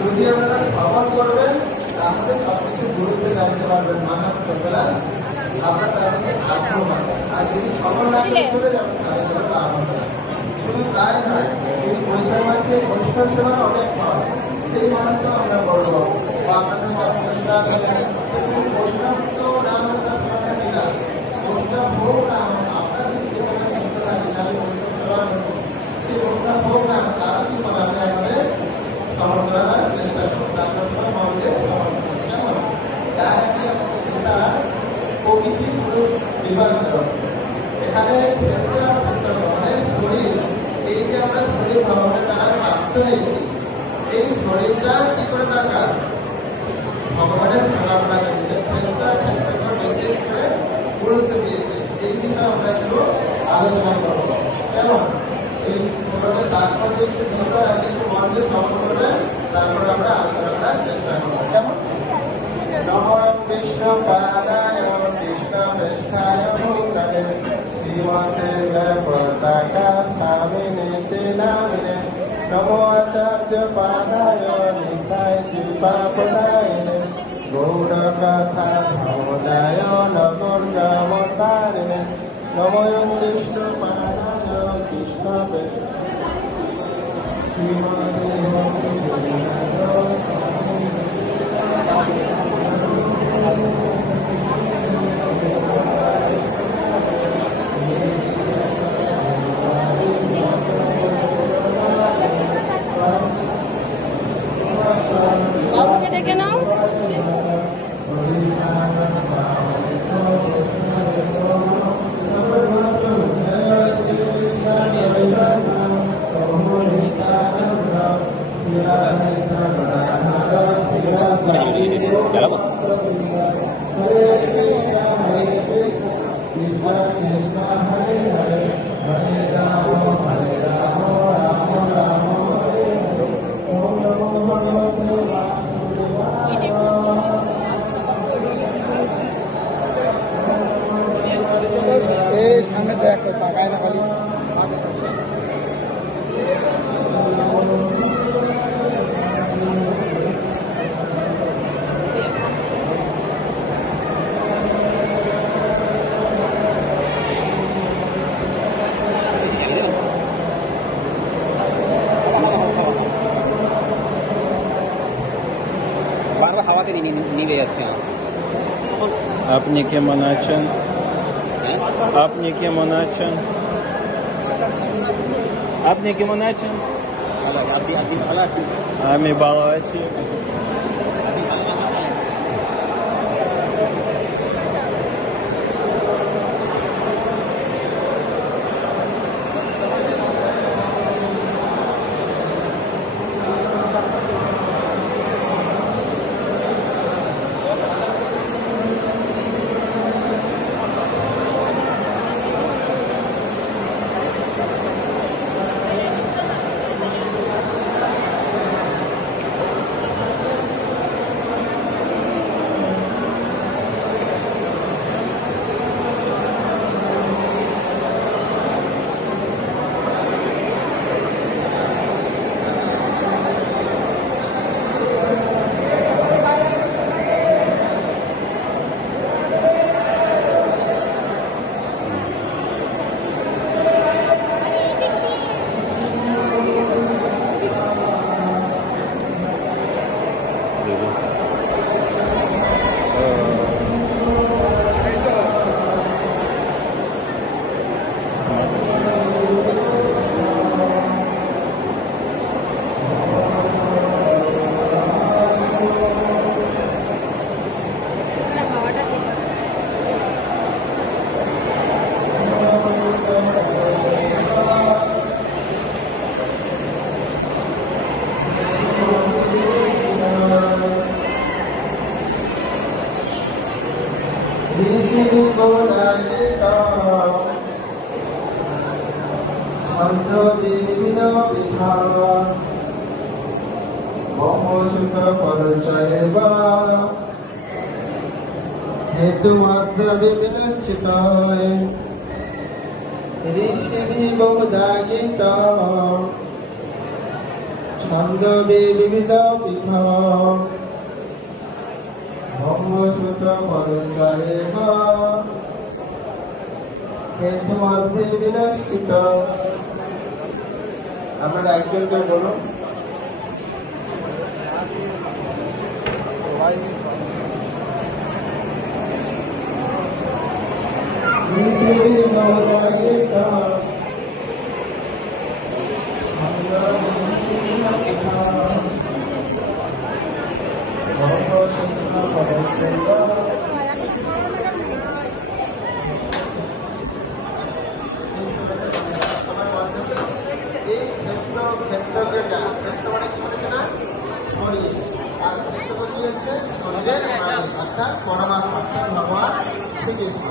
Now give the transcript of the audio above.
যদি আপনারা খবর করবেন তাহলে সবকিছু গুরুত্বে জানতে পারবেন, মানে ছোটবেলা আপনার তাদেরকে আগ্রহ পাবেন। আর যদি খবর না চলে যাবেন তাহলে লাভ হবে না। শুধু তাই নয়, এই বৈশাখ মাসে অনুষ্ঠান সেবার অনেক হয়, সেই মানুষও আমরা বলবো আপনাদের বৈষ্ণব তো নাম থাকি না, বৈষ্ণব হোক না আপনাদের যে কোনো চিন্তা থাকি না বৈষ্ণব সেবা সেই বৈষ্ণব হোক না তারা কি বলে আপনি আমাদের সমর্থন করার চেষ্টা করুন, তারপর আমাদের সমর্থন এটা প্রকৃতি বিভাজিত। এখানে মানে শরীর, এই যে আমরা শরীর ভাবনা তারা প্রাপ্ত হয়েছি, এই শরীরটা কি করে দরকার ভগবানের সেবা করার ক্ষেত্রে বিশেষ করে গুরুত্ব দিয়েছে। এই বিষয়ে আমরা একটু আলোচনা করব। কেমন এই তাৎপর্য একটু বিষয় আছে, একটু মন দিয়ে শ্রবণ করবেন, তারপরে আমরা আলোচনা করার চেষ্টা করবো। কেমন নমঃ বিষ্ণুপাদায় কৃষ্ণপৃষ্ঠায় ভূতলে শ্রীমতে পতাকা স্বামিনে নামিনে নমো আচার্য পাদায় নিতায় কৃপাপদায় গৌরকথা ভবদায় নগর্গমতারিণে নমো বিষ্ণুপাদায় বাবুকে ডেকে নাও। সামনে দেখো তাকায় না খালি বারবার হাওয়াতে নিভে যাচ্ছে। আপনি কেমন আছেন? আপনি কেমন আছেন? আপনি কেমন আছেন? আপনি ভালো আছেন? আমি ভালো আছি। ঋষি গোড়ায়িত ছন্দ বিভিন্ন বিধা মমসুখ পরিচয় বা হেতু মাত্র বিবিনশ্চিত ঋষি গোদায়িত ছন্দ বিবিধ বিধা ব্রহ্মসূত্র পরিচয় হেতু মধ্যে বিনষ্টিত। আপনারা একজন করে বলুন। ভগবান শ্রীকৃষ্ণ